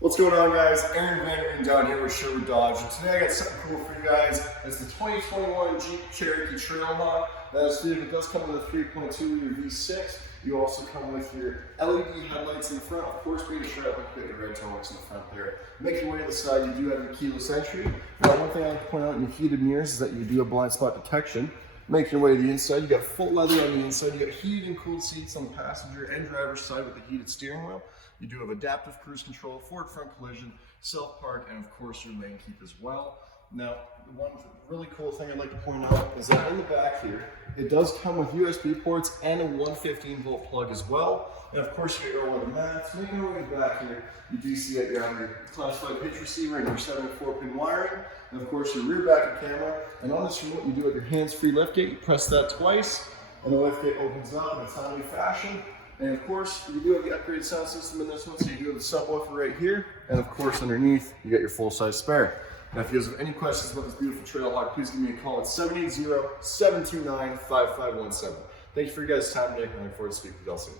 What's going on, guys? Aaron Van down here with Sherwood Dodge, and today I got something cool for you guys. It's the 2021 Jeep Cherokee Trailhawk. Now this vehicle does come with a 3.2 liter V6. You also come with your LED headlights in the front. Of course, being a Sherwood, you got your red toe works in the front there. Make your way to the side, you do have your keyless entry. Now, one thing I like to point out in your heated mirrors is that you do have blind spot detection. Make your way to the inside, you got full leather on the inside, you got heated and cooled seats on the passenger and driver's side with the heated steering wheel. You do have adaptive cruise control, forward front collision, self-park, and of course your lane keep as well. Now, the one really cool thing I'd like to point out is that in the back here, it does come with USB ports and a 115 volt plug as well. And of course you get your weather mats. Making your way back here, you do see that you have your classified hitch receiver and your 7-4-pin wiring. And of course your rear backup camera. And on this remote, you do have your hands-free liftgate. You press that twice, and the liftgate opens up in a timely fashion. And of course, you do have the upgraded sound system in this one, so you do have the subwoofer right here. And of course, underneath, you got your full-size spare. Now, if you guys have any questions about this beautiful Trailhawk, please give me a call at 780-729-5517. Thank you for your guys' time today, and I look forward to speaking with you all soon.